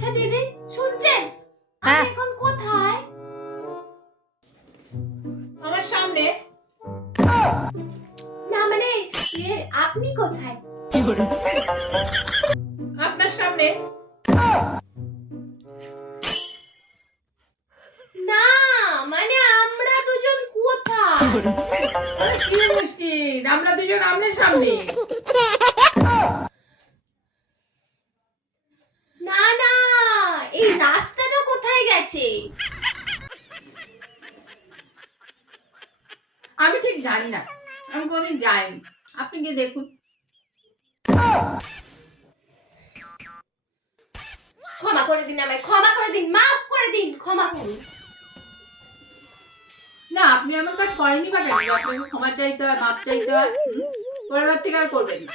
আচ্ছা দিদি শুনছেন, আমি এখন কোথায়? আমার সামনে। না মানে আপনি কোথায়? আপনার সামনে। না মানে আমরা দুজন কোথায়? আরে কি মুশকিল, আমরা দুজন আমনের সামনে। না না, এই রাস্তাটা কোথায় গেছে? আমি ঠিক জানি না, আমি কোনদিন যাইনি, আপনি গিয়ে দেখুন। ক্ষমা করে দিন আমায়, ক্ষমা করে দিন, মাফ করে দিন, ক্ষমা করুন। না, আপনি এমন কাজ করেনি বা কেন যে আপনাকে ক্ষমা চাইতে হয়, মাপ চাইতে হয়? পরের বার থেকে আর করবেন না।